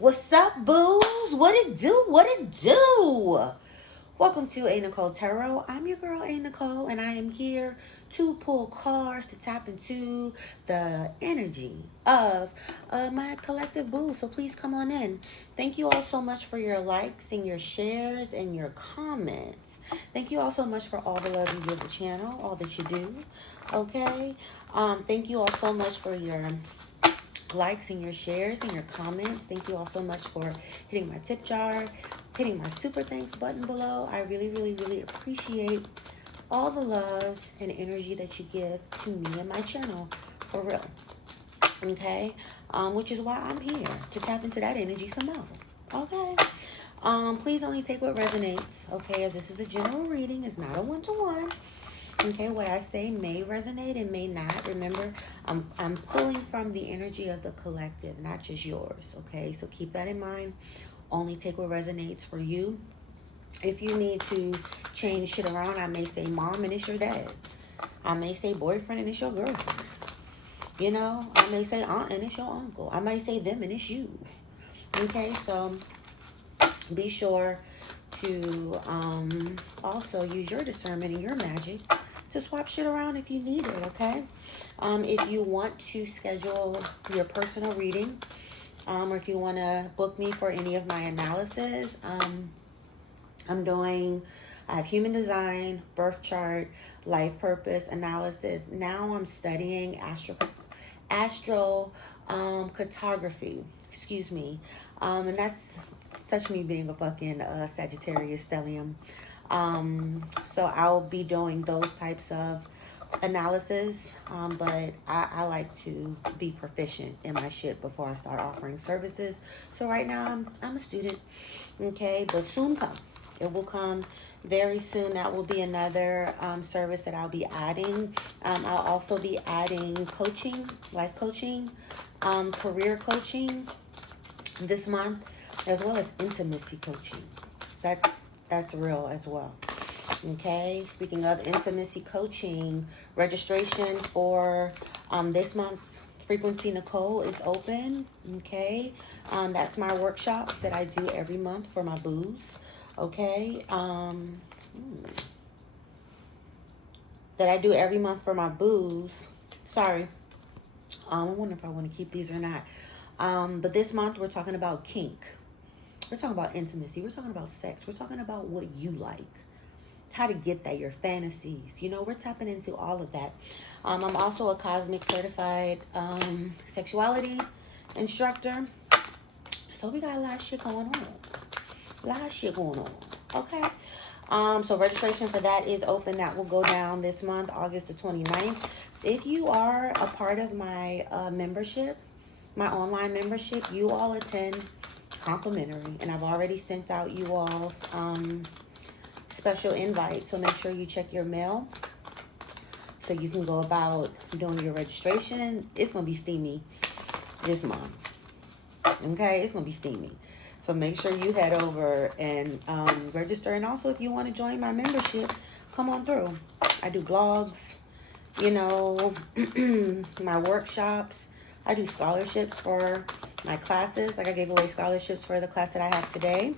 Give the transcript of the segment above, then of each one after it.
What's up, booze? What it do? What it do? Welcome to a.Nichole Tarot. I'm your girl, a.Nichole, and I am here to pull cards to tap into the energy of my collective booze. So please come on in. Thank you all so much for your likes and your shares and your comments. Thank you all so much for all the love you give the channel, all that you do. Okay. Thank you all so much for your likes and your shares and your comments. Thank you all so much for hitting my tip jar, hitting my super thanks button below. I really appreciate all the love and energy that you give to me and my channel, for real. Okay, which is why I'm here, to tap into that energy some more. Okay. Please only take what resonates, okay, as this is a general reading. It's not a one-to-one. Okay, what I say may resonate and may not. Remember, I'm pulling from the energy of the collective, not just yours. Okay, so keep that in mind. Only take what resonates for you. If you need to change shit around, I may say mom and it's your dad. I may say boyfriend and it's your girlfriend. You know, I may say aunt and it's your uncle. I may say them and it's you. Okay, so be sure to also use your discernment and your magic to swap shit around if you need it, okay? If you want to schedule your personal reading, or if you want to book me for any of my analysis, I have human design, birth chart, life purpose analysis. Now I'm studying astrocartography, excuse me. And that's such me being a fucking Sagittarius stellium. So I'll be doing those types of analysis, but I like to be proficient in my shit before I start offering services. So right now I'm a student, okay, but soon come. It will come very soon. That will be another service that I'll be adding. I'll also be adding coaching, life coaching, career coaching this month, as well as intimacy coaching. So that's real as well. Okay, speaking of intimacy coaching, registration for this month's Frequency Nichole is open. Okay, that's my workshops that I do every month for my booze. Okay, that I do every month for my booze. Sorry, I wonder if I want to keep these or not. But this month we're talking about kink. We're talking about intimacy. We're talking about sex. We're talking about what you like, how to get that, your fantasies. You know, we're tapping into all of that. I'm also a cosmic certified sexuality instructor. So we got a lot of shit going on. Okay. So registration for that is open. That will go down this month, August the 29th. If you are a part of my membership, my online membership, you all attend complimentary, and I've already sent out you all's special invite, so make sure you check your mail so you can go about doing your registration. It's gonna be steamy this month, okay? It's gonna be steamy, so make sure you head over and register. And also, if you want to join my membership, come on through. I do blogs, you know, my workshops. I do scholarships for my classes. Like I gave away scholarships for the class that I have today.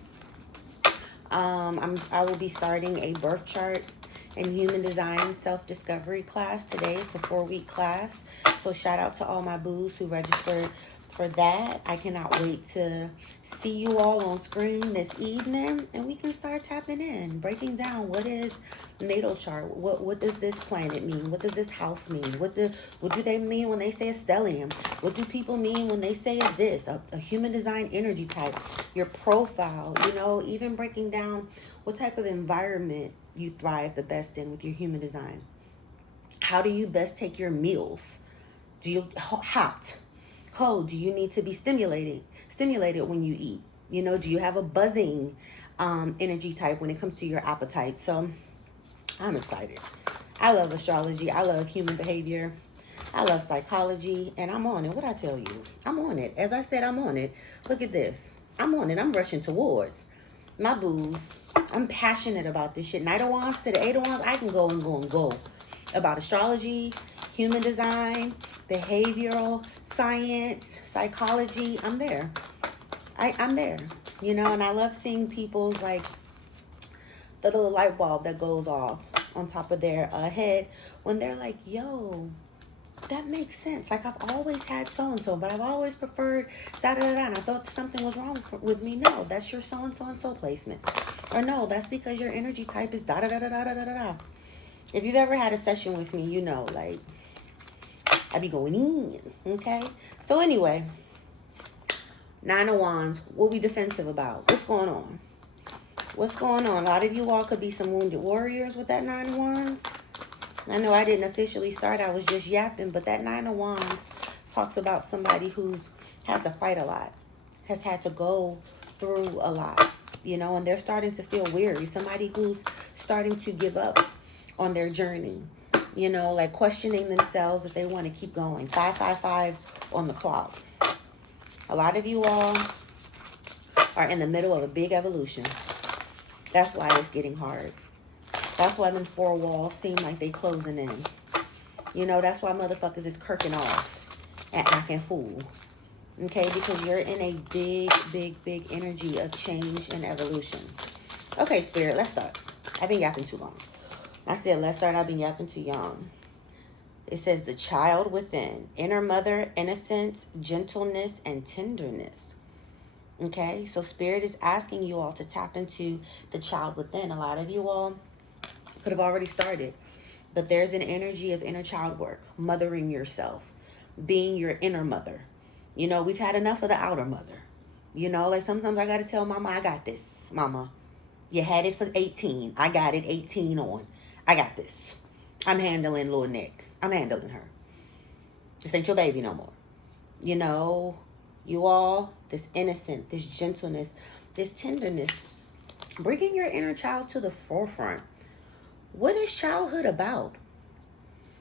I will be starting a birth chart and human design self-discovery class today. It's a 4-week class. So shout out to all my boos who registered for that. I cannot wait to see you all on screen this evening, and we can start tapping in, breaking down what is natal chart. What does this planet mean? What does this house mean? What do they mean when they say a stellium? What do people mean when they say a human design energy type? Your profile, you know, even breaking down what type of environment you thrive the best in with your human design. How do you best take your meals? Do you hot? Cold? Do you need to be stimulated when you eat? You know, do you have a buzzing energy type when it comes to your appetite? So I'm excited. I love astrology. I love human behavior. I love psychology, and I'm on it. What I tell you, I'm on it. As I said, I'm on it. Look at this. I'm on it. I'm rushing towards my booze. I'm passionate about this shit. Knight of Wands to the Eight of Wands. I can go and go and go about astrology, human design, behavioral science, psychology. I'm there. I'm there, you know, and I love seeing people's, like, the little light bulb that goes off on top of their head when they're like, yo, that makes sense. Like, I've always had so-and-so, but I've always preferred da-da-da-da, and I thought something was wrong with me. No, that's your so-and-so-and-so placement. Or no, that's because your energy type is da-da-da-da-da-da-da-da. If you've ever had a session with me, you know, like, I be going in, okay? So anyway, Nine of Wands, what we defensive about? What's going on? What's going on? A lot of you all could be some wounded warriors with that Nine of Wands. I know I didn't officially start. I was just yapping. But that Nine of Wands talks about somebody who's had to fight a lot. Has had to go through a lot. You know, and they're starting to feel weary. Somebody who's starting to give up on their journey. You know, like questioning themselves if they want to keep going. 555 on the clock. A lot of you all are in the middle of a big evolution. That's why it's getting hard. That's why them four walls seem like they closing in. You know, that's why motherfuckers is kirking off and acting fool. Okay, because you're in a big, big, big energy of change and evolution. Okay, Spirit, let's start. I've been yapping too long. I said, let's start. I've been yapping too young. It says the child within. Inner mother, innocence, gentleness, and tenderness. Okay, so Spirit is asking you all to tap into the child within. A lot of you all could have already started, but there's an energy of inner child work, mothering yourself, being your inner mother. You know, we've had enough of the outer mother. You know, like sometimes I got to tell mama, I got this, mama. You had it for 18. I got it 18 on. I got this. I'm handling little Nick. I'm handling her. This ain't your baby no more. You know, you all, this innocence, this gentleness, this tenderness, bringing your inner child to the forefront. What is childhood about?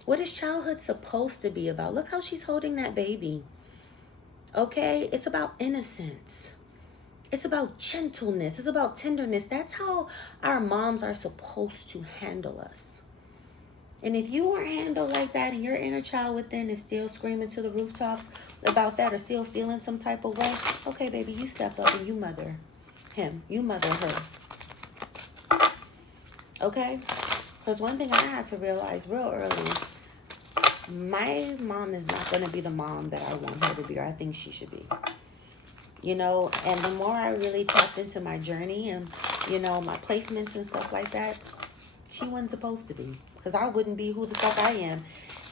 What is childhood supposed to be about? Look how she's holding that baby. Okay? It's about innocence. It's about gentleness. It's about tenderness. That's how our moms are supposed to handle us. And if you weren't handled like that and your inner child within is still screaming to the rooftops about that or still feeling some type of way, okay, baby, you step up and you mother him. You mother her. Okay? Because one thing I had to realize real early, my mom is not going to be the mom that I want her to be or I think she should be. You know, and the more I really tapped into my journey and, you know, my placements and stuff like that, she wasn't supposed to be. Because I wouldn't be who the fuck I am.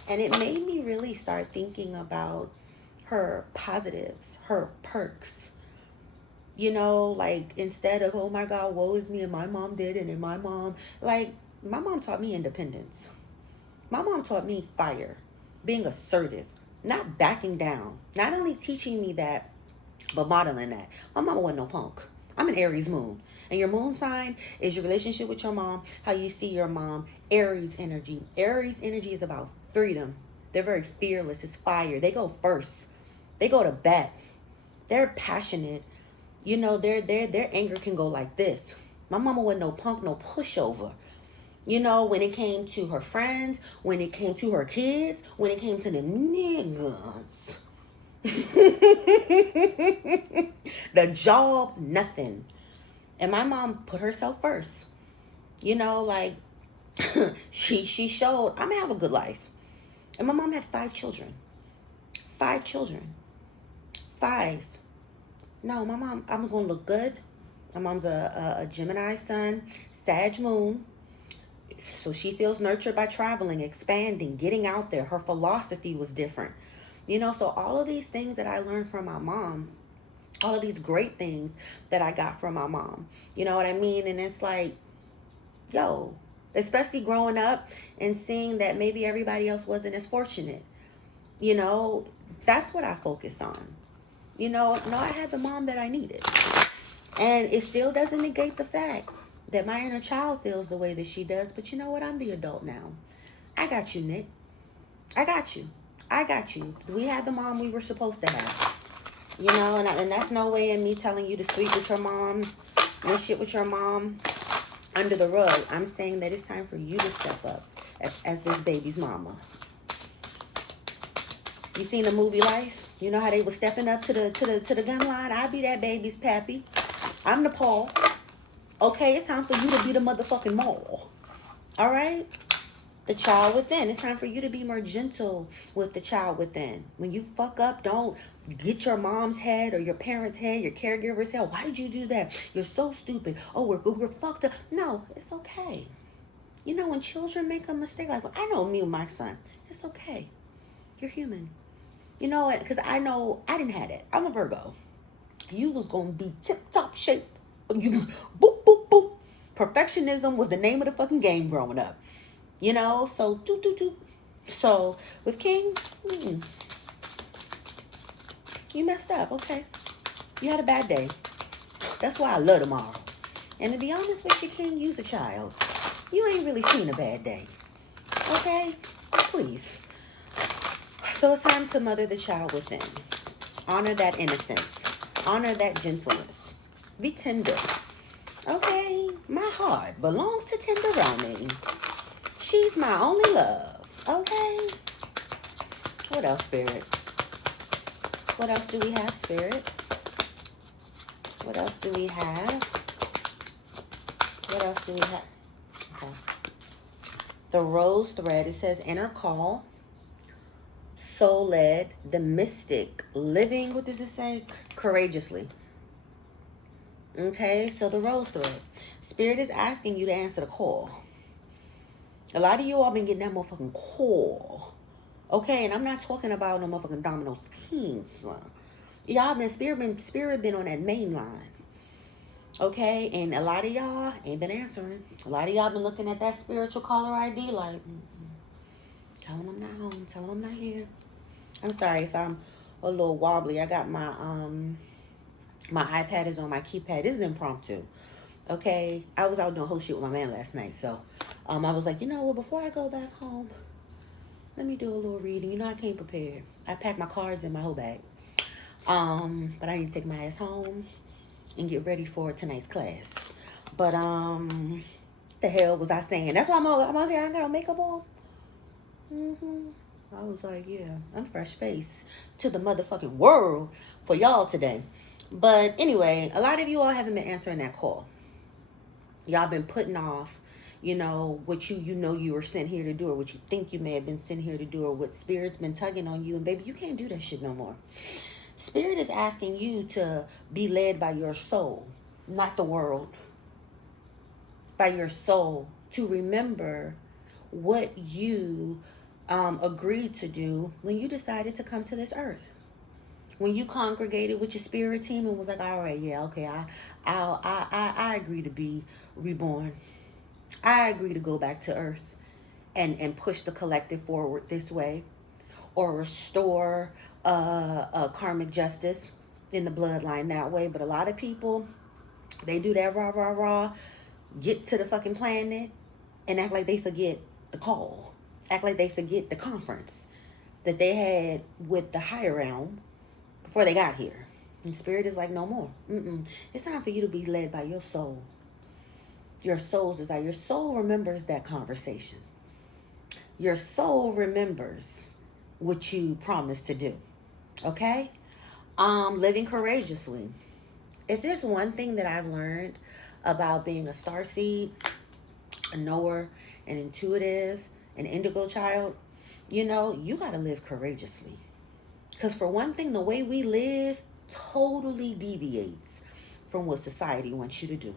And it made me really start thinking about her positives, her perks. You know, like instead of, oh my God, woe is me and my mom did it and my mom, like my mom taught me independence. My mom taught me fire, being assertive, not backing down. Not only teaching me that, but modeling that. My mama wasn't no punk. I'm an Aries moon. And your moon sign is your relationship with your mom, how you see your mom, Aries energy. Aries energy is about freedom. They're very fearless. It's fire. They go first. They go to bat. They're passionate. You know, their anger can go like this. My mama wasn't no punk, no pushover. You know, when it came to her friends, when it came to her kids, when it came to the niggas. The job, nothing. And my mom put herself first. You know, like she showed I'm gonna have a good life. And my mom had 5 children. 5 children. 5. No, my mom, I'm gonna look good. My mom's a Gemini sun, Sag moon. So she feels nurtured by traveling, expanding, getting out there. Her philosophy was different. You know, so all of these things that I learned from my mom, all of these great things that I got from my mom, you know what I mean? And it's like, yo, especially growing up and seeing that maybe everybody else wasn't as fortunate, you know, that's what I focus on. You know, no, I had the mom that I needed. And it still doesn't negate the fact that my inner child feels the way that she does. But you know what? I'm the adult now. I got you, Nick. I got you. I got you. We had the mom we were supposed to have. You know, and that's no way in me telling you to sleep with your mom, no shit with your mom under the rug. I'm saying that it's time for you to step up as this baby's mama. You seen the movie Life? You know how they were stepping up to the gun line? I be that baby's pappy. I'm the Paul. Okay, it's time for you to be the motherfucking Maul. All right? The child within. It's time for you to be more gentle with the child within. When you fuck up, don't get your mom's head or your parents' head, your caregiver's head. Why did you do that? You're so stupid. Oh, we're fucked up. No, it's okay. You know, when children make a mistake, like I know me and my son, it's okay. You're human. You know what? Because I know I didn't have it. I'm a Virgo. You was going to be tip-top shape. You boop, boop, boop. Perfectionism was the name of the fucking game growing up. You know, so do. So with King, you messed up, okay? You had a bad day. That's why I love tomorrow. And to be honest with you, King, you's a child. You ain't really seen a bad day. Okay? Please. So it's time to mother the child within. Honor that innocence. Honor that gentleness. Be tender. Okay? My heart belongs to Tenderoni. She's my only love. Okay? What else, Spirit? What else do we have, Spirit? What else do we have? What else do we have? Okay. The rose thread, it says inner call, soul-led, the mystic, living, what does it say? Courageously. Okay, so the rose thread. Spirit is asking you to answer the call. A lot of you all been getting that motherfucking call. Okay, and I'm not talking about no motherfucking Domino's Pizza. Y'all been, spirit been on that main line. Okay, and a lot of y'all ain't been answering. A lot of y'all been looking at that spiritual caller ID like, tell them I'm not home. Tell them I'm not here. I'm sorry if I'm a little wobbly. I got my my iPad is on my keypad. This is impromptu. Okay, I was out doing whole shit with my man last night, so I was like, you know what? Before I go back home, let me do a little reading. You know, I came prepared. I packed my cards in my whole bag. But I need to take my ass home and get ready for tonight's class. But the hell was I saying? That's why I'm out here. I got no makeup on. I was like, yeah, I'm fresh face to the motherfucking world for y'all today. But anyway, a lot of you all haven't been answering that call. Y'all been putting off, you know, what you know you were sent here to do, or what you think you may have been sent here to do, or what Spirit's been tugging on you. And baby, you can't do that shit no more. Spirit is asking you to be led by your soul, not the world. By your soul, to remember what you agreed to do when you decided to come to this earth. When you congregated with your spirit team and was like, all right, yeah, okay, I agree to be reborn. I agree to go back to earth and push the collective forward this way, or restore karmic justice in the bloodline that way. But a lot of people, they do that rah, get to the fucking planet and act like they forget the call. Act like they forget the conference that they had with the higher realm before they got here. And Spirit is like, no more. It's time for you to be led by your soul. Your soul's desire. Your soul remembers that conversation. Your soul remembers what you promised to do. Okay? Living courageously. If there's one thing that I've learned about being a starseed, a knower, an intuitive, an indigo child, you know, you got to live courageously. Because for one thing, the way we live totally deviates from what society wants you to do.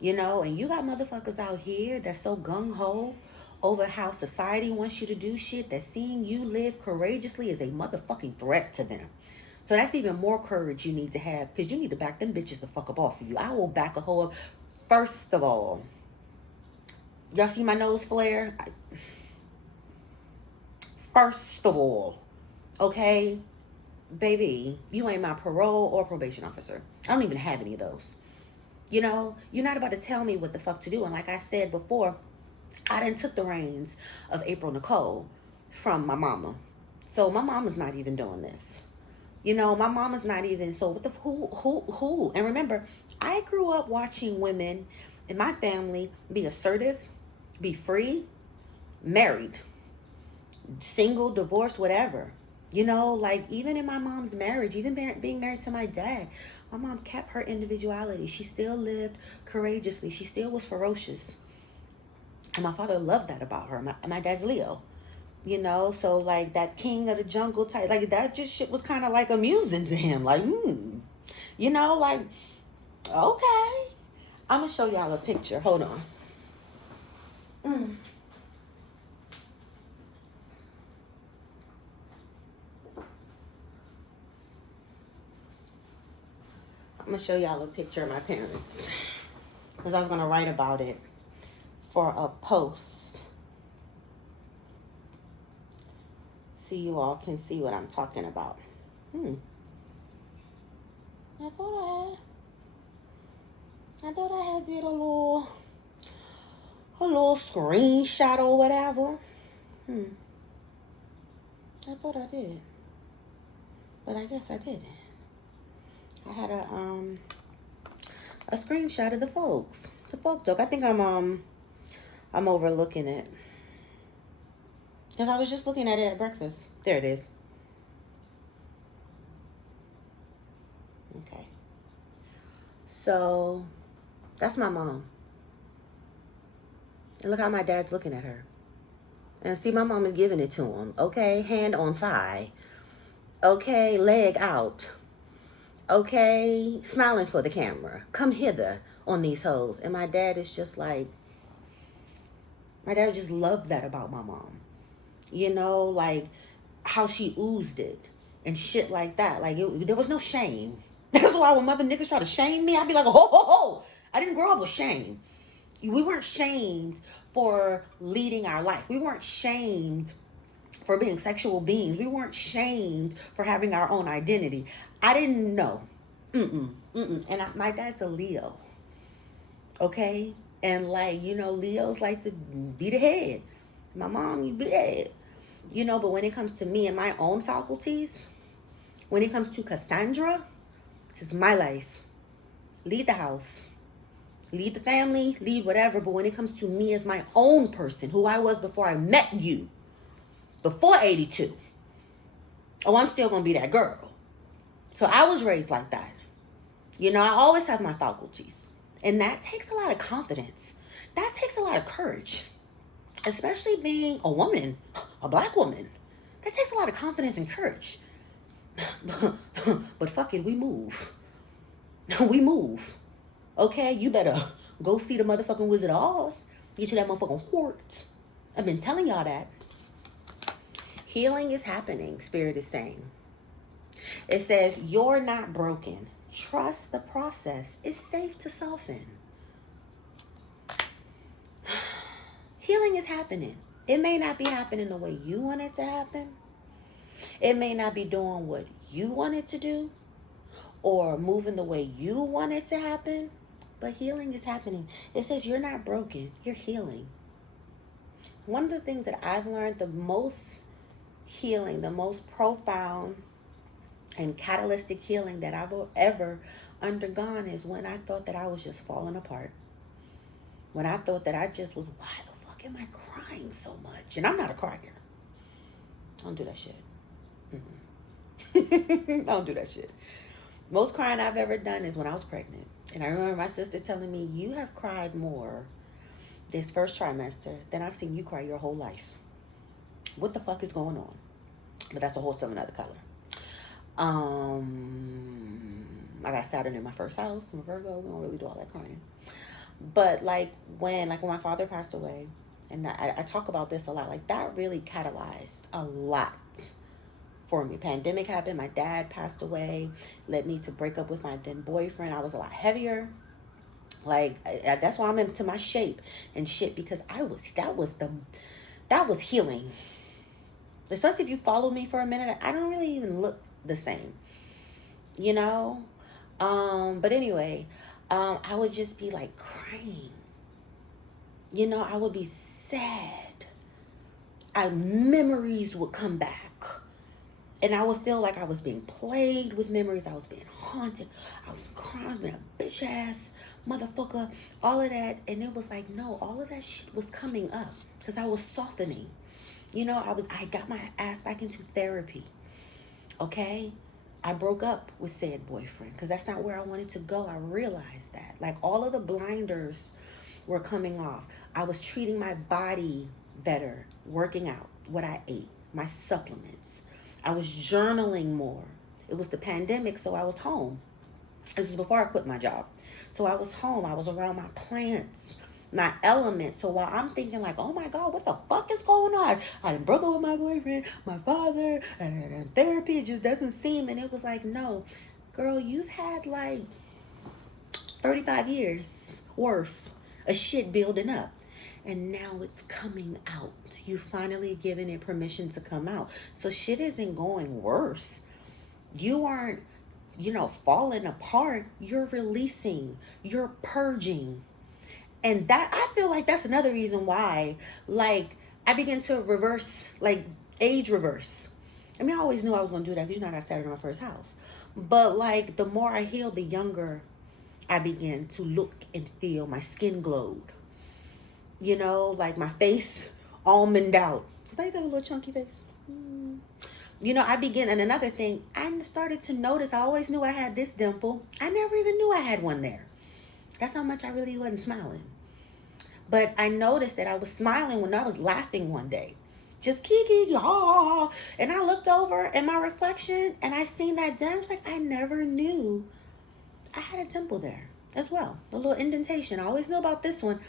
You know, and you got motherfuckers out here that's so gung-ho over how society wants you to do shit, that seeing you live courageously is a motherfucking threat to them. So that's even more courage you need to have, because you need to back them bitches the fuck up off of you. I will back a hoe up. First of all, y'all see my nose flare? First of all, okay, baby, you ain't my parole or probation officer. I don't even have any of those. You know, you're not about to tell me what the fuck to do. And like I said before, I done took the reins of A.Nichole from my mama. So my mama's not even doing this. You know, my mama's not even, so what the, who? And remember, I grew up watching women in my family be assertive, be free, married, single, divorced, whatever. You know, like even in my mom's marriage, even being married to my dad, my mom kept her individuality. She still lived courageously. She still was ferocious. And my father loved that about her. My dad's Leo. You know, so like that king of the jungle type, like that just shit was kind of like amusing to him. Like, you know, like, okay. I'm going to show y'all a picture. Hold on. I'm going to show y'all a picture of my parents. Because I was going to write about it for a post. So you all can see what I'm talking about. I thought I had did a little screenshot or whatever. I thought I did. But I guess I didn't. I had a screenshot of the folks. The folk joke. I think I'm overlooking it. Because I was just looking at it at breakfast. There it is. Okay. So, that's my mom. And look how my dad's looking at her. And see, my mom is giving it to him. Okay, hand on thigh. Okay, leg out. Okay, smiling for the camera. Come hither on these hoes. And my dad is just like, my dad just loved that about my mom. You know, like how she oozed it and shit like that. Like there was no shame. That's why when mother niggas try to shame me, I'd be like, ho, ho, ho. I didn't grow up with shame. We weren't shamed for leading our life. We weren't shamed for being sexual beings. We weren't shamed for having our own identity. I didn't know. And my dad's a Leo. Okay? And like, you know, Leos like to be the head. My mom, you be the head. You know, but when it comes to me and my own faculties, when it comes to Cassandra, this is my life. Lead the house. Lead the family, lead whatever. But when it comes to me as my own person, who I was before I met you, before 82, oh, I'm still going to be that girl. So I was raised like that. You know, I always have my faculties. And that takes a lot of confidence. That takes a lot of courage. Especially being a woman, a black woman. That takes a lot of confidence and courage. But fuck it, we move. We move. Okay, you better go see the motherfucking Wizard of Oz. Get you that motherfucking hort. I've been telling y'all that. Healing is happening, Spirit is saying. It says, you're not broken. Trust the process. It's safe to soften. Healing is happening. It may not be happening the way you want it to happen. It may not be doing what you want it to do or moving the way you want it to happen, but healing is happening. It says you're not broken. You're healing. One of the things that I've learned, the most healing, the most profound and catalytic healing that I've ever undergone is when I thought that I was just falling apart. When I thought that I just was, why the fuck am I crying so much? And I'm not a crier. I don't do that shit. I don't do that shit. Most crying I've ever done is when I was pregnant. And I remember my sister telling me, you have cried more this first trimester than I've seen you cry your whole life. What the fuck is going on? But that's a whole another color. I got Saturn in my first house. I'm a Virgo. We don't really do all that crying. But when my father passed away, and I talk about this a lot, like that really catalyzed a lot for me. Pandemic happened. My dad passed away, led me to break up with my then boyfriend. I was a lot heavier. That's why I'm into my shape and shit, because that was healing. Especially if you follow me for a minute, I don't really even look the same, you know? But anyway, I would just be like crying. You know, I would be sad. Memories would come back. And I would feel like I was being plagued with memories. I was being haunted. I was crying. I was being a bitch ass motherfucker. All of that. And it was like, no, all of that shit was coming up because I was softening. You know, I got my ass back into therapy. Okay? I broke up with said boyfriend because that's not where I wanted to go. I realized that. Like, all of the blinders were coming off. I was treating my body better, working out, what I ate, my supplements. I was journaling more. It was the pandemic, so I was home. This was before I quit my job. So I was home. I was around my plants, my element. So while I'm thinking like, oh my God, what the fuck is going on? I done broke up with my boyfriend, my father, and therapy, it just doesn't seem. And it was like, no, girl, you've had like 35 years worth of shit building up. And now it's coming out. You finally given it permission to come out. So shit isn't going worse. You aren't, falling apart. You're releasing. You're purging. And that, I feel like that's another reason why, like, I began to reverse, like, age reverse. I mean, I always knew I was going to do that because, I got started in my first house. But, like, the more I healed, the younger I began to look and feel. My skin glowed. Like my face almond out. Because I used to have a little chunky face. I began, and another thing, I started to notice, I always knew I had this dimple. I never even knew I had one there. That's how much I really wasn't smiling. But I noticed that I was smiling when I was laughing one day. Just kiki, y'all. And I looked over in my reflection, and I seen that dimple. I was like, I never knew I had a dimple there as well. A little indentation. I always knew about this one,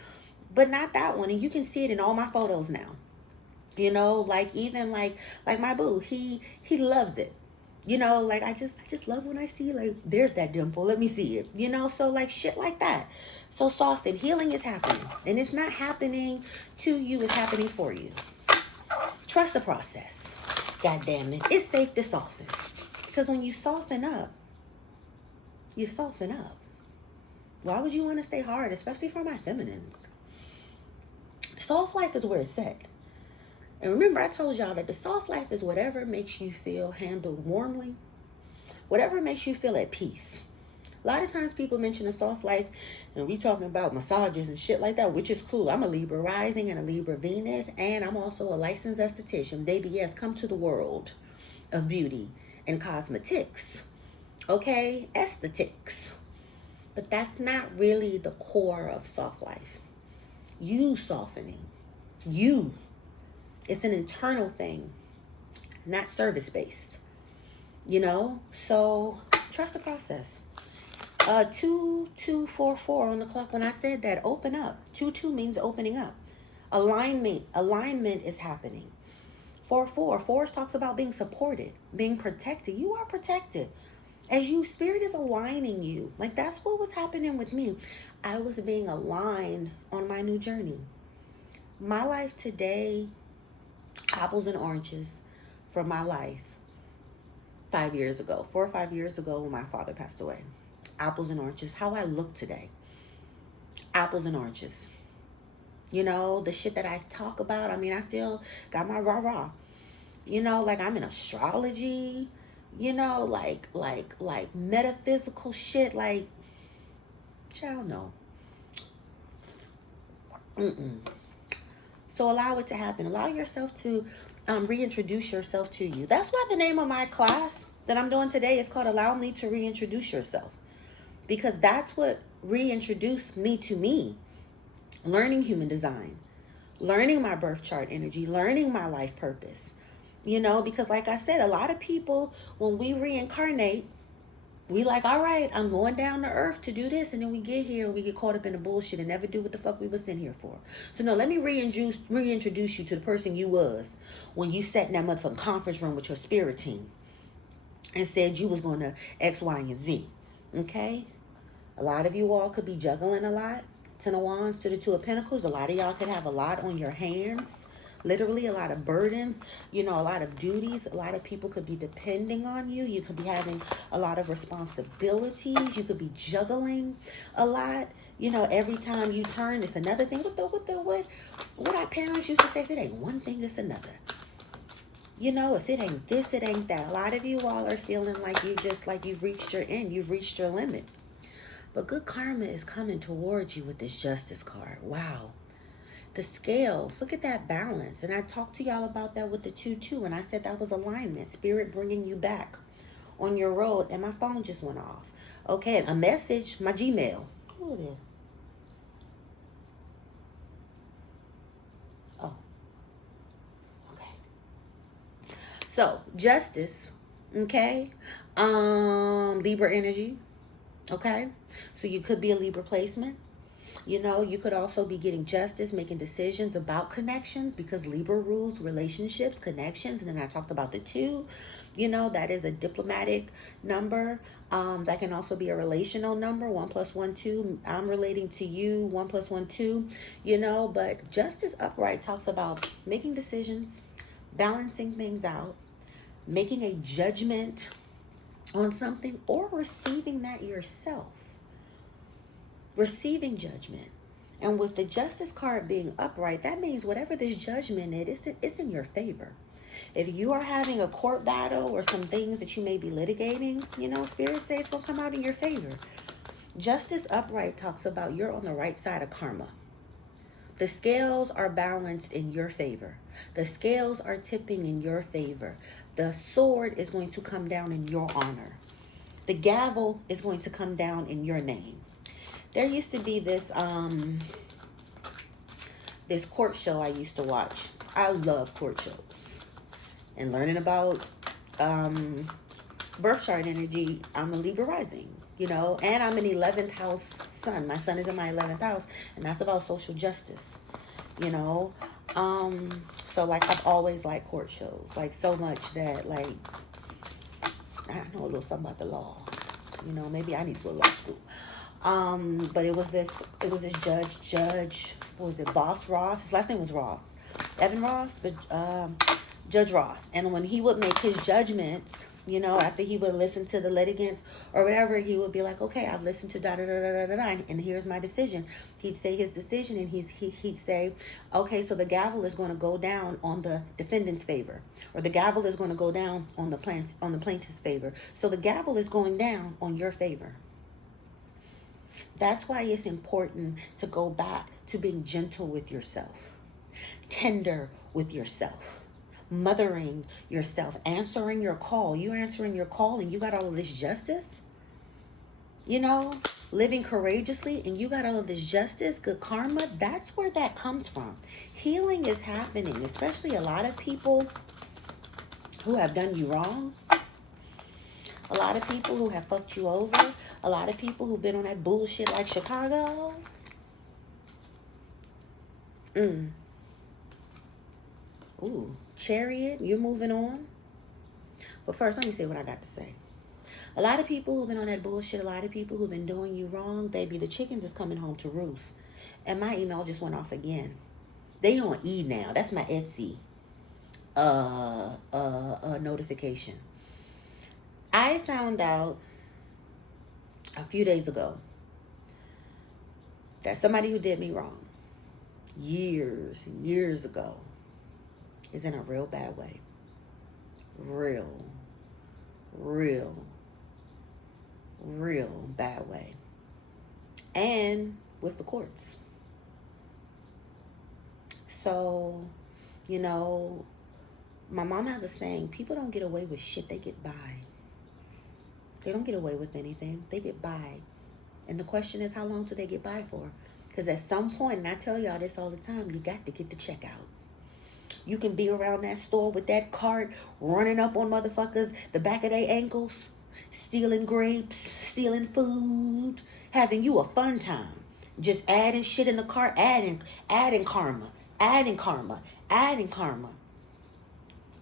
but not that one. And you can see it in all my photos now. Like even like my boo, he loves it. Like I just love when I see like there's that dimple. Let me see it. So like shit like that. So soften. Healing is happening. And it's not happening to you, it's happening for you. Trust the process. God damn it. It's safe to soften. Because when you soften up, you soften up. Why would you want to stay hard, especially for my feminines? Soft life is where it's at. And remember, I told y'all that the soft life is whatever makes you feel handled warmly, whatever makes you feel at peace. A lot of times people mention a soft life and we talking about massages and shit like that, which is cool. I'm a Libra rising and a Libra Venus, and I'm also a licensed esthetician. Baby, yes, come to the world of beauty and cosmetics. Okay? Aesthetics. But that's not really the core of soft life. You softening. You. It's an internal thing, not service-based. So trust the process. 2244 on the clock. When I said that, open up. 22 means opening up. Alignment is happening. 44 talks about being supported, being protected. You are protected. As you, spirit is aligning you. Like that's what was happening with me. I was being aligned on my new journey. My life today, apples and oranges from my life 4 or 5 years ago when my father passed away. Apples and oranges. How I look today. Apples and oranges. The shit that I talk about. I mean, I still got my rah-rah. Like I'm in astrology, like metaphysical shit. Like, child, no. So allow it to happen. Allow yourself to reintroduce yourself to you. That's why the name of my class that I'm doing today is called Allow Me to Reintroduce Yourself. Because that's what reintroduced me to me. Learning human design. Learning my birth chart energy. Learning my life purpose. Because like I said, a lot of people, when we reincarnate, we like, all right, I'm going down to earth to do this. And then we get here and we get caught up in the bullshit and never do what the fuck we was sent here for. So no, let me reintroduce you to the person you was when you sat in that motherfucking conference room with your spirit team and said you was going to X, Y, and Z. Okay? A lot of you all could be juggling a lot. 10 of Wands to the 2 of Pentacles. A lot of y'all could have a lot on your hands. Literally a lot of burdens, a lot of duties. A lot of people could be depending on you. You could be having a lot of responsibilities. You could be juggling a lot. Every time you turn, it's another thing. What our parents used to say, if it ain't one thing, it's another. If it ain't this, it ain't that. A lot of you all are feeling like you've reached your end. You've reached your limit. But good karma is coming towards you with this justice card. Wow. The scales, look at that balance. And I talked to y'all about that with the 2-2, and I said that was alignment, spirit bringing you back on your road. And my phone just went off. Okay, a message, my Gmail. Who it is? Oh, okay. So justice, okay. Libra energy, okay. So you could be a Libra placement. You know, you could also be getting justice, making decisions about connections, because Libra rules relationships, connections. And then I talked about the 2. You know, that is a diplomatic number. That can also be a relational number. 1 + 1 2. I'm relating to you. 1 + 1 2. You know, but justice upright talks about making decisions, balancing things out, making a judgment on something, or receiving that yourself. Receiving judgment. And with the justice card being upright, that means whatever this judgment is, it's in your favor. If you are having a court battle or some things that you may be litigating, you know, Spirit says it's going to come out in your favor. Justice upright talks about you're on the right side of karma. The scales are balanced in your favor. The scales are tipping in your favor. The sword is going to come down in your honor. The gavel is going to come down in your name. There used to be this this court show I used to watch. I love court shows. And learning about birth chart energy, I'm a Libra rising, you know, and I'm an 11th house sun. My son is in my 11th house, and that's about social justice, you know. So like I've always liked court shows, like so much that like I know a little something about the law, you know. Maybe I need to go to law school. But it was this judge, what was it, Boss Ross? His last name was Ross. Evan Ross, but Judge Ross. And when he would make his judgments, you know, after he would listen to the litigants or whatever, he would be like, okay, I've listened to da-da-da-da-da-da, and here's my decision. He'd say his decision, and he'd say, okay, so the gavel is going to go down on the defendant's favor, or the gavel is going to go down on the plaintiff's favor. So the gavel is going down on your favor. That's why it's important to go back to being gentle with yourself, tender with yourself, mothering yourself, answering your call. You answering your call and you got all of this justice, you know, living courageously and you got all of this justice, good karma. That's where that comes from. Healing is happening, especially a lot of people who have done you wrong. A lot of people who have fucked you over. A lot of people who've been on that bullshit like Chicago. Ooh, Chariot, you're moving on. But first, let me say what I got to say. A lot of people who've been on that bullshit, a lot of people who've been doing you wrong, baby, the chickens is coming home to roost. And my email just went off again. They on E now. That's my Etsy notification. I found out a few days ago that somebody who did me wrong years ago is in a real bad way. Real bad way. And with the courts. So, you know, my mom has a saying, people don't get away with shit, they get by. They don't get away with anything. They get by. And the question is, how long do they get by for? Because at some point, and I tell y'all this all the time, you got to get the check out. You can be around that store with that cart, running up on motherfuckers, the back of their ankles, stealing grapes, stealing food, having you a fun time. Just adding shit in the cart, adding karma, adding karma.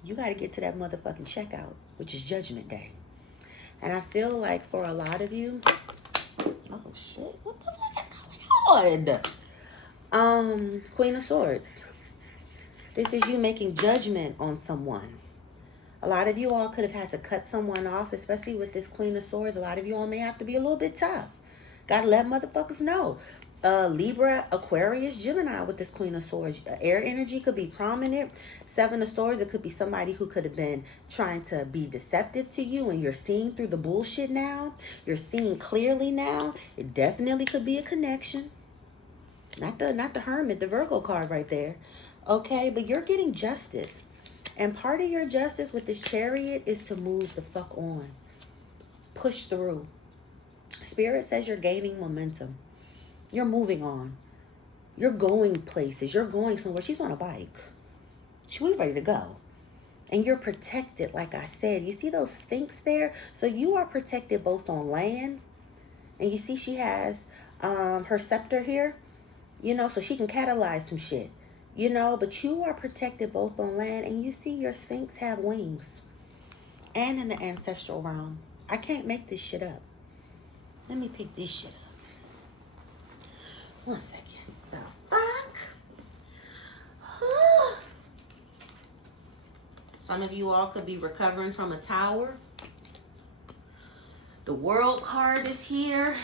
You got to get to that motherfucking checkout, which is Judgment Day. And I feel like for a lot of you, oh shit, what the fuck is going on? Queen of Swords. This is you making judgment on someone. A lot of you all could have had to cut someone off, especially with this Queen of Swords. A lot of you all may have to be a little bit tough. Gotta let motherfuckers know. Libra, Aquarius, Gemini with this Queen of Swords. Air energy could be prominent. 7 of Swords, it could be somebody who could have been trying to be deceptive to you, and you're seeing through the bullshit now. You're seeing clearly now. It definitely could be a connection. Not the Hermit, the Virgo card right there. Okay, but you're getting justice. And part of your justice with this Chariot is to move the fuck on. Push through. Spirit says you're gaining momentum. You're moving on. You're going places. You're going somewhere. She's on a bike. She's ready to go. And you're protected, like I said. You see those Sphinx there? So you are protected both on land. And you see she has her scepter here. You know, so she can catalyze some shit. You know, but you are protected both on land. And you see your Sphinx have wings. And in the ancestral realm. I can't make this shit up. Let me pick this shit up. 1 second. The fuck? Some of you all could be recovering from a tower. The World card is here.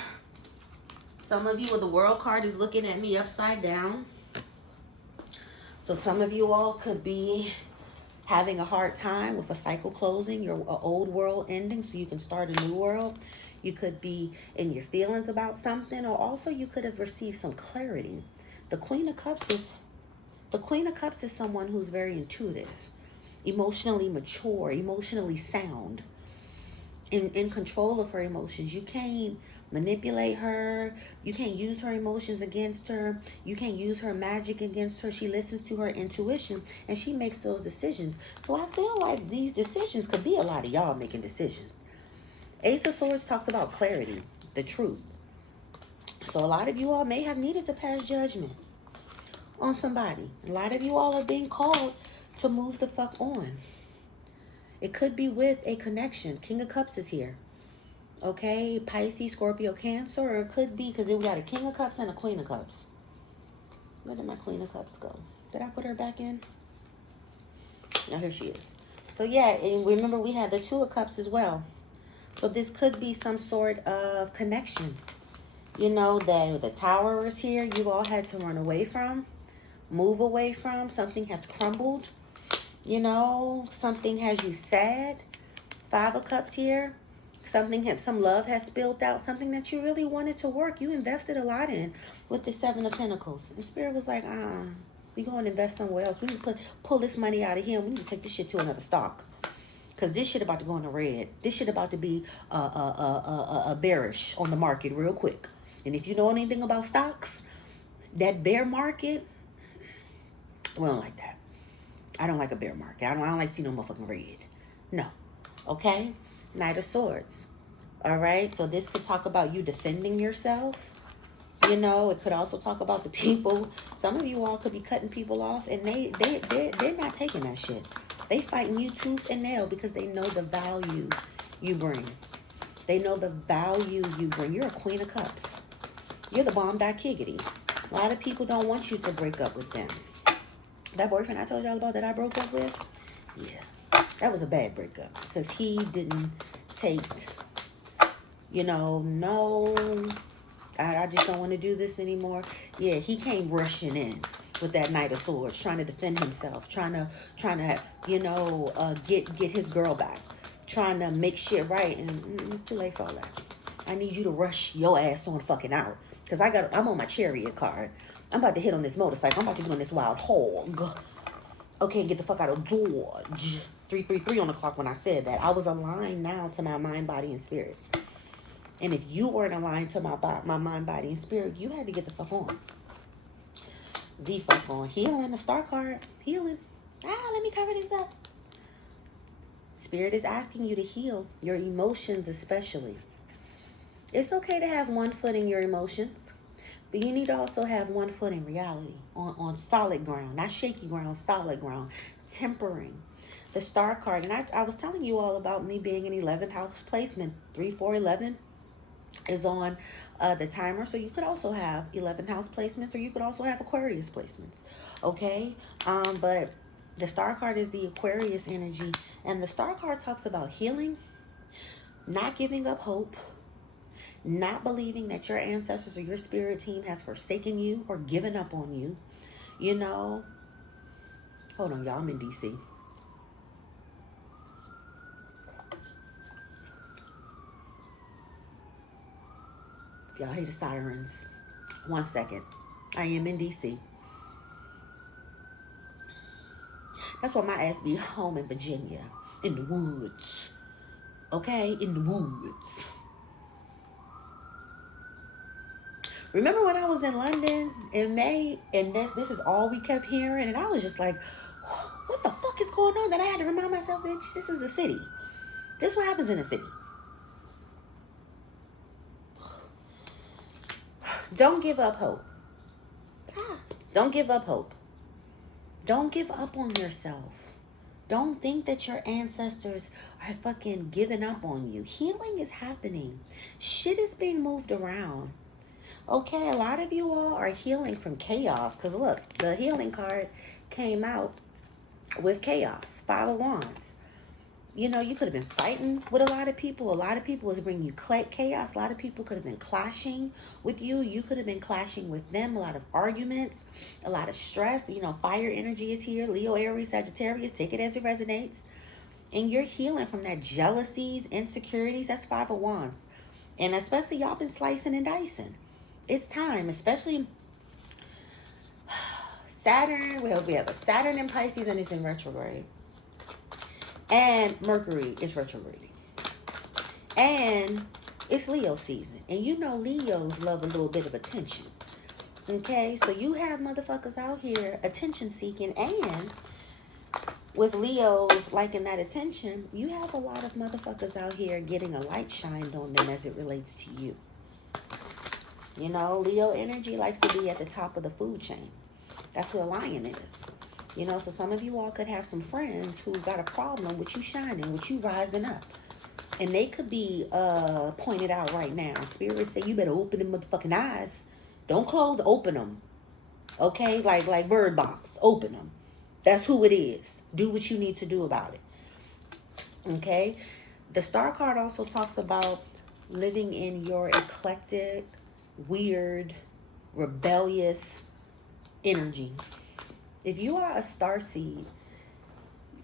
Some of you, the World card is looking at me upside down. So some of you all could be having a hard time with a cycle closing, your old world ending so you can start a new world. You could be in your feelings about something, or also you could have received some clarity. The Queen of Cups is someone who's very intuitive, emotionally mature, emotionally sound, in control of her emotions. You can't manipulate her. You can't use her emotions against her. You can't use her magic against her. She listens to her intuition and she makes those decisions. So I feel like these decisions could be a lot of y'all making decisions. Ace of Swords talks about clarity, the truth. So a lot of you all may have needed to pass judgment on somebody. A lot of you all are being called to move the fuck on. It could be with a connection. King of Cups is here. Okay, Pisces, Scorpio, Cancer, or it could be because we got a King of Cups and a Queen of Cups. Where did my Queen of Cups go? Did I put her back in? No, here she is. So yeah, and remember we had the Two of Cups as well. So this could be some sort of connection. You know, that the Tower is here. You all had to run away from, move away from. Something has crumbled. You know, something has you sad. Five of Cups here. Some love has spilled out. Something that you really wanted to work. You invested a lot in with the Seven of Pentacles. And Spirit was like, we going to invest somewhere else. We need to pull this money out of here. We need to take this shit to another stock. Because this shit about to go in the red. This shit about to be bearish on the market real quick. And if you know anything about stocks, that bear market, we don't like that. I don't like a bear market. I don't like to see no motherfucking red. No. Okay? Knight of Swords. All right? So this could talk about you defending yourself. You know, it could also talk about the people. Some of you all could be cutting people off, and they're not taking that shit. They fighting you tooth and nail because they know the value you bring. They know the value you bring. You're a Queen of Cups. You're the bomb.kiggity. A lot of people don't want you to break up with them. That boyfriend I told y'all about that I broke up with, yeah, that was a bad breakup because he didn't take, you know, no, I just don't want to do this anymore. Yeah, he came rushing in with that Knight of Swords, trying to defend himself, trying to, you know, get his girl back, trying to make shit right, and it's too late for all that. I need you to rush your ass on fucking out, because I'm on my Chariot card. I'm about to hit on this motorcycle. I'm about to get on this wild hog. Okay, get the fuck out of Dodge. 333 on the clock when I said that. I was aligned now to my mind, body, and spirit. And if you weren't aligned to my mind, body, and spirit, you had to get the fuck on. The fuck on. Healing, the star card. Healing. Let me cover this up. Spirit is asking you to heal your emotions especially. It's okay to have one foot in your emotions, but you need to also have one foot in reality, on solid ground, not shaky ground, solid ground, tempering. The star card, and I was telling you all about me being an 11th house placement. 3, 4, 11 is on the timer, so you could also have 11th house placements, or you could also have Aquarius placements, okay? But the star card is the Aquarius energy, and the star card talks about healing, not giving up hope, not believing that your ancestors or your spirit team has forsaken you or given up on you. You know, hold on, y'all, I'm in DC. Y'all hear the sirens. 1 second. I am in DC. That's why my ass be home in Virginia. In the woods. Okay? In the woods. Remember when I was in London in May and this is all we kept hearing? And I was just like, what the fuck is going on? That I had to remind myself, bitch, this is a city. This is what happens in a city. Don't give up hope. Don't give up hope. Don't give up on yourself. Don't think that your ancestors are fucking giving up on you. Healing is happening. Shit is being moved around. Okay, a lot of you all are healing from chaos. Because look, the healing card came out with chaos. 5 of Wands. You know, you could have been fighting with a lot of people. A lot of people was bringing you chaos. A lot of people could have been clashing with you. You could have been clashing with them. A lot of arguments, a lot of stress. You know, fire energy is here. Leo, Aries, Sagittarius. Take it as it resonates. And you're healing from that jealousies, insecurities. That's 5 of Wands. And especially y'all been slicing and dicing. It's time, especially Saturn. Well, we have a Saturn in Pisces and it's in retrograde. And Mercury is retrograding. And it's Leo season. And you know Leos love a little bit of attention. Okay? So you have motherfuckers out here attention seeking. And with Leos liking that attention, you have a lot of motherfuckers out here getting a light shined on them as it relates to you. You know, Leo energy likes to be at the top of the food chain. That's what a lion is. You know, so some of you all could have some friends who got a problem with you shining, with you rising up. And they could be pointed out right now. Spirits say you better open them motherfucking eyes. Don't close, open them. Okay? Like Bird Box. Open them. That's who it is. Do what you need to do about it. Okay? The Star card also talks about living in your eclectic, weird, rebellious energy. If you are a star seed,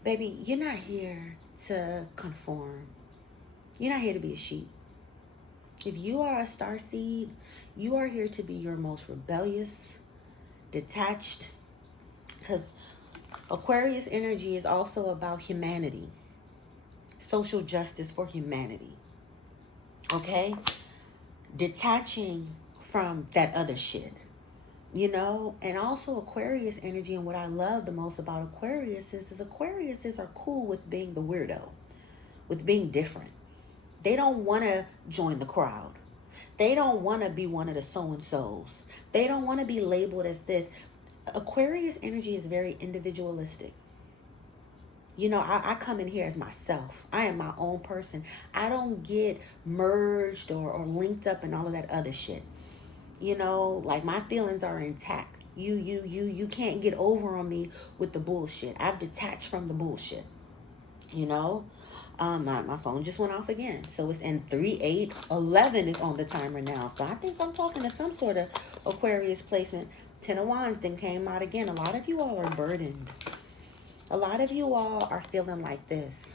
baby, you're not here to conform. You're not here to be a sheep. If you are a star seed, you are here to be your most rebellious, detached, because Aquarius energy is also about humanity, social justice for humanity. Okay? Detaching from that other shit. You know, and also Aquarius energy, and what I love the most about Aquarius is Aquariuses are cool with being the weirdo, with being different. They don't want to join the crowd. They don't want to be one of the so-and-sos. They don't want to be labeled as this. Aquarius energy is very individualistic. You know, I come in here as myself. I am my own person. I don't get merged or linked up in all of that other shit. You know, like my feelings are intact. You can't get over on me with the bullshit. I've detached from the bullshit. You know, my phone just went off again. So it's in 3/8/11 is on the timer now. So I think I'm talking to some sort of Aquarius placement. 10 of Wands then came out again. A lot of you all are burdened. A lot of you all are feeling like this.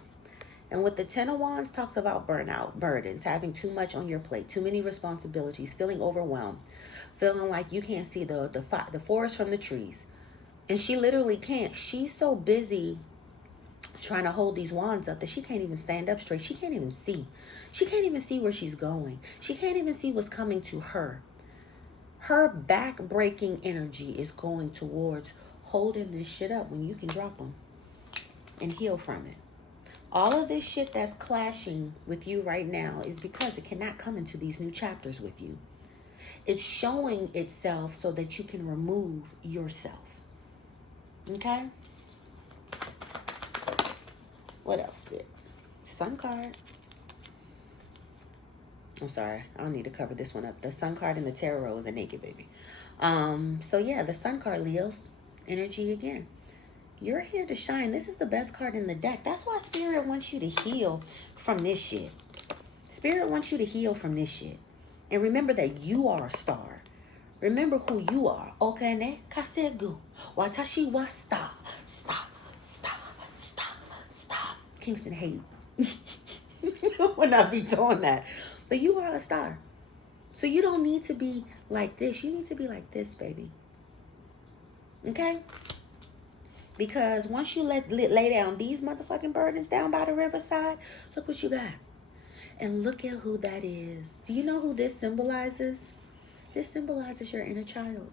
And with the 10 of Wands talks about burnout, burdens, having too much on your plate, too many responsibilities, feeling overwhelmed, feeling like you can't see the forest from the trees. And she literally can't. She's so busy trying to hold these wands up that she can't even stand up straight. She can't even see. She can't even see where she's going. She can't even see what's coming to her. Her back-breaking energy is going towards holding this shit up when you can drop them and heal from it. All of this shit that's clashing with you right now is because it cannot come into these new chapters with you. It's showing itself so that you can remove yourself. Okay? What else, Spirit? Sun card. I'm sorry. I don't need to cover this one up. The Sun card and the Tarot is a naked baby. So yeah, the Sun card, Leos. Energy again. You're here to shine. This is the best card in the deck. That's why Spirit wants you to heal from this shit. Spirit wants you to heal from this shit. And remember that you are a star. Remember who you are. Okay, ne kasegu. Watashi wa star. Stop. Kingston hate. We'll not be doing that. But you are a star. So you don't need to be like this. You need to be like this, baby. Okay? Because once you lay down these motherfucking burdens down by the riverside, look what you got. And look at who that is. Do you know who this symbolizes? This symbolizes your inner child.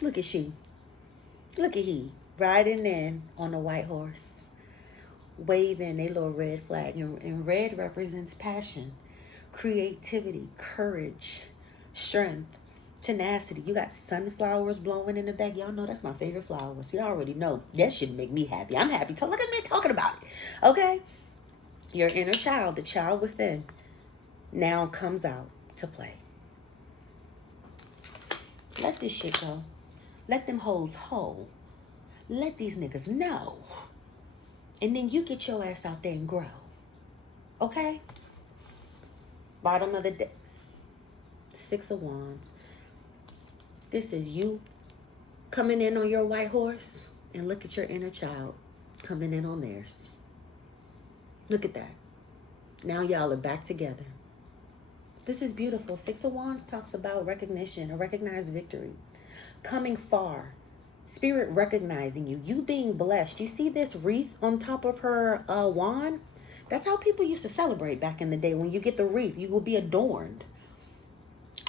Look at she. Look at he. Riding in on a white horse. Waving a little red flag. And red represents passion, creativity, courage, strength, tenacity. You got sunflowers blowing in the back. Y'all know that's my favorite flowers. Y'all already know. That should make me happy. I'm happy. So look at me talking about it. Okay? Your inner child, the child within, now comes out to play. Let this shit go. Let them hoes hold. Let these niggas know. And then you get your ass out there and grow. Okay? Bottom of the deck. 6 of Wands. This is you coming in on your white horse. And look at your inner child coming in on theirs. Look at that. Now y'all are back together. This is beautiful. 6 of Wands talks about recognition, a recognized victory. Coming far. Spirit recognizing you. You being blessed. You see this wreath on top of her wand? That's how people used to celebrate back in the day. When you get the wreath, you will be adorned.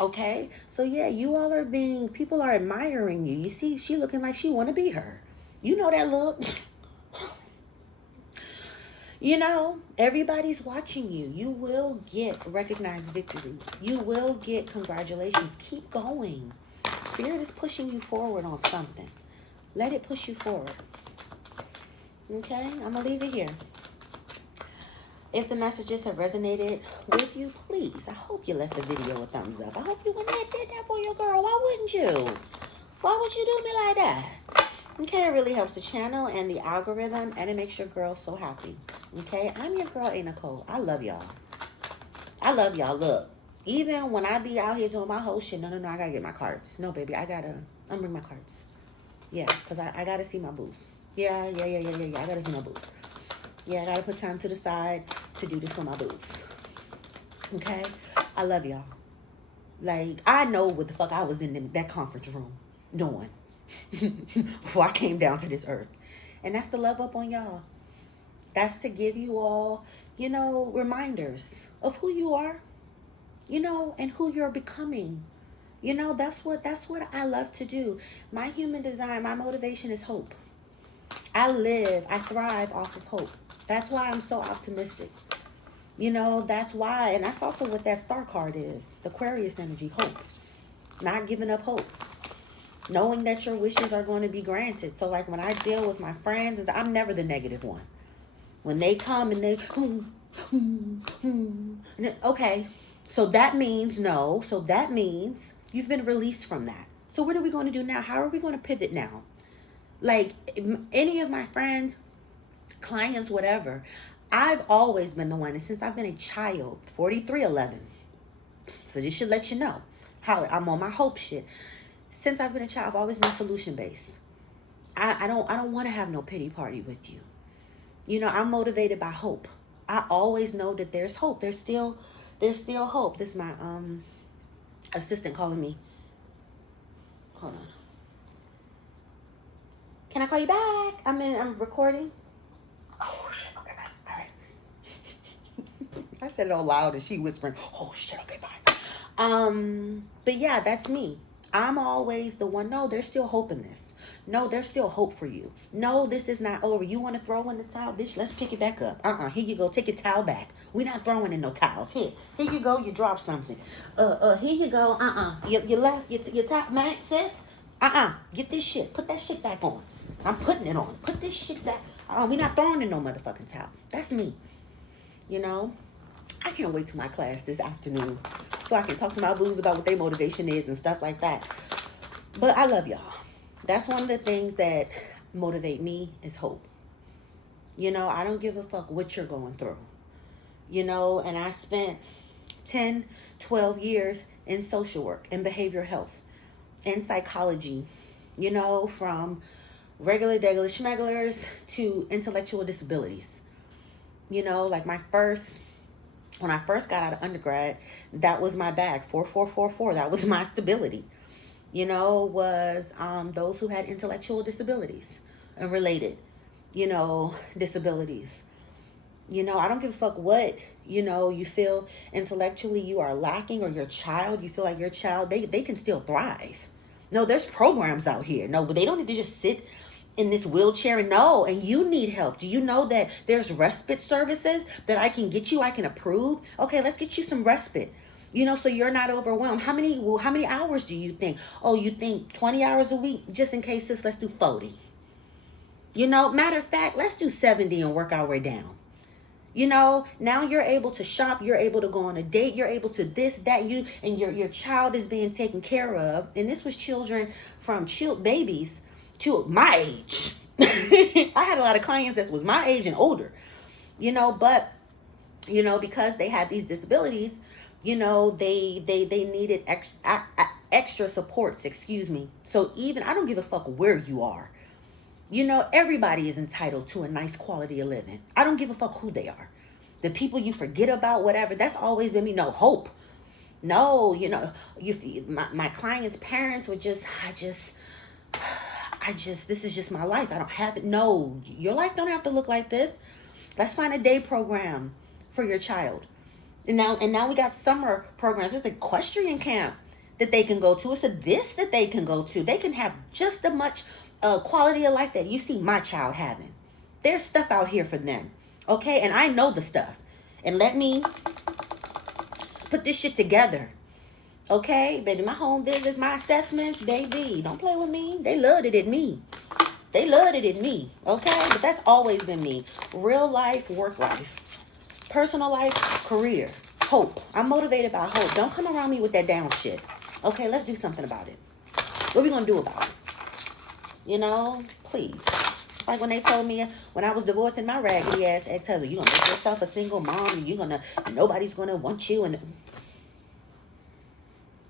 Okay? So yeah, you all are people are admiring you. You see, she looking like she want to be her. You know that look. You know, everybody's watching you. You will get recognized victory. You will get congratulations. Keep going. Spirit is pushing you forward on something. Let it push you forward. Okay? I'm going to leave it here. If the messages have resonated with you, please, I hope you left the video a thumbs up. I hope you went there and did that for your girl. Why wouldn't you? Why would you do me like that? Okay, it really helps the channel and the algorithm, and it makes your girl so happy. Okay? I'm your girl, a.Nichole. I love y'all. I love y'all. Look, even when I be out here doing my whole shit, no, I got to get my cards. No, baby, I'm bring my cards. Yeah, because I got to see my boost. Yeah. I got to see my boost. Yeah, I got to put time to the side to do this for my boobs. Okay? I love y'all. Like, I know what the fuck I was in that conference room doing before I came down to this earth. And that's to love up on y'all. That's to give you all, reminders of who you are, and who you're becoming. That's what I love to do. My human design, my motivation is hope. I thrive off of hope. That's why I'm so optimistic. That's why, and that's also what that star card is. The Aquarius energy, hope. Not giving up hope. Knowing that your wishes are going to be granted. So like when I deal with my friends, I'm never the negative one. When they come and they, okay, so that means no. So that means you've been released from that. So what are we going to do now? How are we going to pivot now? Like any of my friends, clients, whatever, I've always been the one, and since I've been a child, 4311. So this should let you know how I'm on my hope shit. Since I've been a child, I've always been solution based. I don't want to have no pity party with you. I'm motivated by hope. I always know that there's hope. There's still hope. This is my assistant calling me. Hold on. Can I call you back? I'm recording. Oh shit, okay, bye. All right. I said it all loud and she whispering, oh shit, okay, bye. But yeah, that's me. I'm always the one, no, there's still hope in this. No, there's still hope for you. No, this is not over. You want to throw in the towel? Bitch, let's pick it back up. Here you go. Take your towel back. We're not throwing in no towels. Here you go. You drop something. Here you go. You left your top, man, sis. Get this shit. Put that shit back on. I'm putting it on. Put this shit back. We're not throwing in no motherfucking towel. That's me. I can't wait to my class this afternoon so I can talk to my boos about what their motivation is and stuff like that. But I love y'all. That's one of the things that motivate me is hope. I don't give a fuck what you're going through. And I spent 10, 12 years in social work and behavioral health and psychology, from regular degular schmegglers to intellectual disabilities. Like when I first got out of undergrad, that was my bag, 4444. That was my stability. was those who had intellectual disabilities and related, disabilities. I don't give a fuck what, you feel intellectually you are lacking, or your child, you feel like your child, they can still thrive. No, there's programs out here. No, but they don't need to just sit in this wheelchair and you need help. Do you know that there's respite services that I can get you, I can approve? Okay, let's get you some respite. So you're not overwhelmed. How many hours do you think? Oh, you think 20 hours a week? Just in case let's do 40. Matter of fact, let's do 70 and work our way down. Now you're able to shop, you're able to go on a date, you're able to this, that, and your child is being taken care of. And this was children from babies to my age. I had a lot of clients that was my age and older, but, because they had these disabilities, they needed extra supports, excuse me. So even, I don't give a fuck where you are. Everybody is entitled to a nice quality of living. I don't give a fuck who they are. The people you forget about, whatever, that's always been me. No hope. No, my clients' parents were just, this is just my life. I don't have it. No, your life don't have to look like this. Let's find a day program for your child. And now we got summer programs. There's an equestrian camp that they can go to. It's a this that they can go to. They can have just as much quality of life that you see my child having. There's stuff out here for them. Okay? And I know the stuff. And let me put this shit together. Okay? Baby, my home visits, my assessments, baby, don't play with me. They loved it at me. They loved it at me. Okay? But that's always been me. Real life, work life. Personal life, career, hope. I'm motivated by hope. Don't come around me with that down shit. Okay? Let's do something about it. What are we going to do about it? Please. It's like when they told me when I was divorcing my raggedy ass ex-husband, you're going to make yourself a single mom and nobody's going to want you. And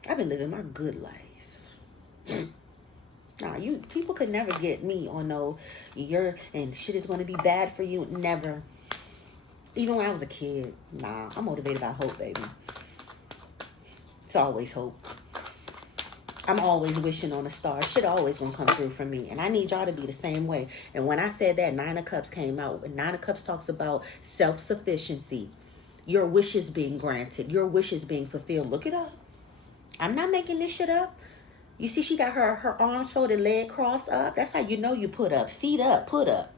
I've been living my good life. Nah, people could never get me on and shit is going to be bad for you. Never. Even when I was a kid. Nah, I'm motivated by hope, baby. It's always hope. I'm always wishing on a star. Shit always gonna come through for me. And I need y'all to be the same way. And when I said that, Nine of Cups came out. And Nine of Cups talks about self-sufficiency. Your wishes being granted. Your wishes being fulfilled. Look it up. I'm not making this shit up. You see she got her arms folded, leg crossed up. That's how you know you put up. Feet up, put up.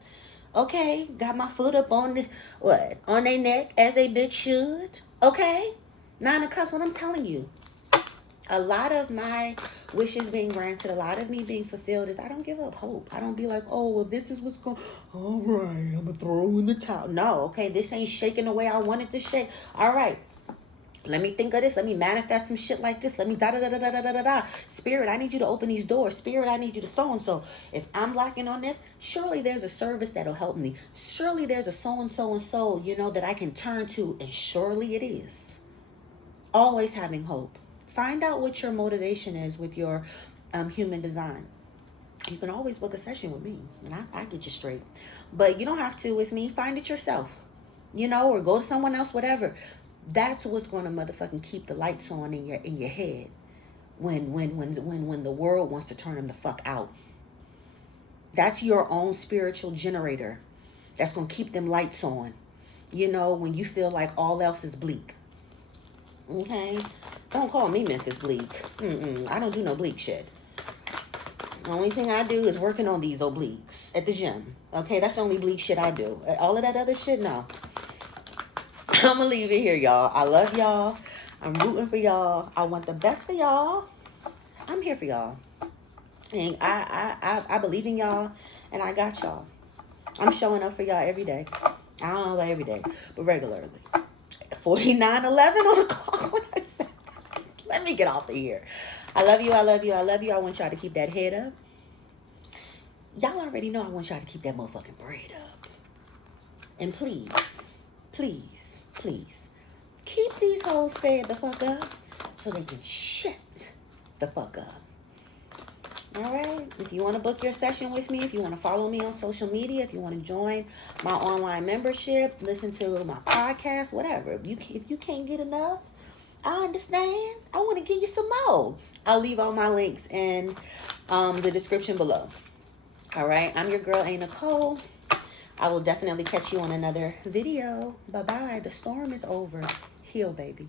Okay? Got my foot up on their neck as a bitch should. Okay? Nine of Cups, what I'm telling you. A lot of my wishes being granted, a lot of me being fulfilled is I don't give up hope. I don't be like, oh, well, this is what's going, all right, I'm going to throw in the towel. No, okay, this ain't shaking the way I want it to shake. All right, let me think of this. Let me manifest some shit like this. Let me da-da-da-da-da-da-da-da. Spirit, I need you to open these doors. Spirit, I need you to so-and-so. If I'm lacking on this, surely there's a service that'll help me. Surely there's a so-and-so, that I can turn to, and surely it is. Always having hope. Find out what your motivation is with your human design. You can always book a session with me, and I get you straight. But you don't have to with me. Find it yourself, or go to someone else, whatever. That's what's going to motherfucking keep the lights on in your head when the world wants to turn them the fuck out. That's your own spiritual generator. That's going to keep them lights on. When you feel like all else is bleak. Okay? Don't call me Memphis bleak. I don't do no bleak shit. The only thing I do is working on these obliques at the gym. Okay? That's the only bleak shit I do. All of that other shit, no. I'm gonna leave it here, y'all. I love y'all. I'm rooting for y'all. I want the best for y'all. I'm here for y'all. And I believe in y'all. And I got y'all. I'm showing up for y'all every day. I don't know about every day, but regularly. 49:11 on the clock when I said that. Let me get off of here. I love you. I love you. I love you. I want y'all to keep that head up. Y'all already know I want y'all to keep that motherfucking bread up. And please, please, please, keep these hoes fed the fuck up so they can shut the fuck up. All right? If you want to book your session with me, if you want to follow me on social media, if you want to join my online membership, listen to my podcast, whatever. If you can't get enough, I understand. I want to give you some more. I'll leave all my links in the description below. All right. I'm your girl, a.Nichole. I will definitely catch you on another video. Bye-bye. The storm is over. Heal, baby.